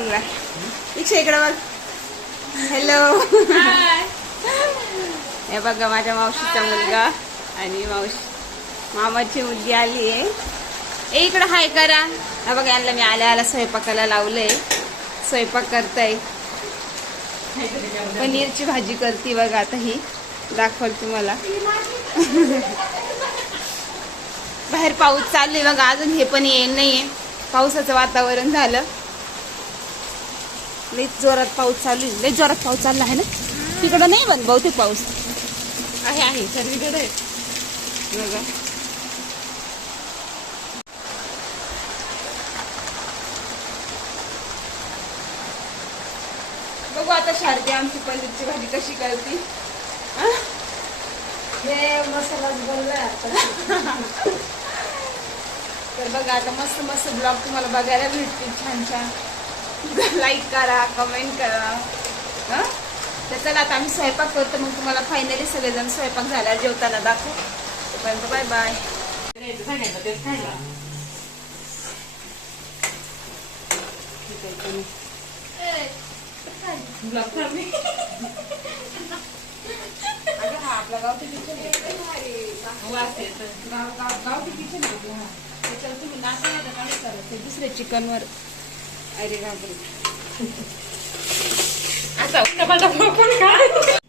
बंगला इच्छा इकडे बघ. हॅलो हे बघा माझ्या मावशीचा मुलगा आणि मावशी मामाची मुलगी आली आहे. ए इकडं हाय करा. हा बघा यांना मी आल्या आल्या स्वयंपाकाला लावलंय. स्वयंपाक करताय. पनीरची भाजी करते बघा आता ही. दाखवल तुम्हाला. बाहेर पाऊस चालू आहे बघा अजून हे पण येईल नाहीये. पावसाचं वातावरण झालं. लई जोरात पाऊस चालू आहे. लई जोरात पाऊस चालला आहे ना? तिकडं नाही बंद बहुतेक पाऊस. आहे आहे. सर्वीकडे बघा. बघू आता शारदी आमची पनीरची भाजी कशी करते. हा? मसालाच आता. तर बघा आता मस्त मस्त ब्लॉग तुम्हाला बघायला भेटतील छान छान. लाईक करा कमेंट करा. हं? तर चला आता आम्ही स्वयंपाक करतो मग तुम्हाला फायनली सगळेजण स्वयंपाक झाल्यावर जेवताना दाखवू. तोपर्यंत बाय बाय आपला गावठी किचन गाव गाव गावठी किचन तुम्ही नाश्ता दुसऱ्या चिकनवर અરે બાપરે આ તો તમારા પણ ખાય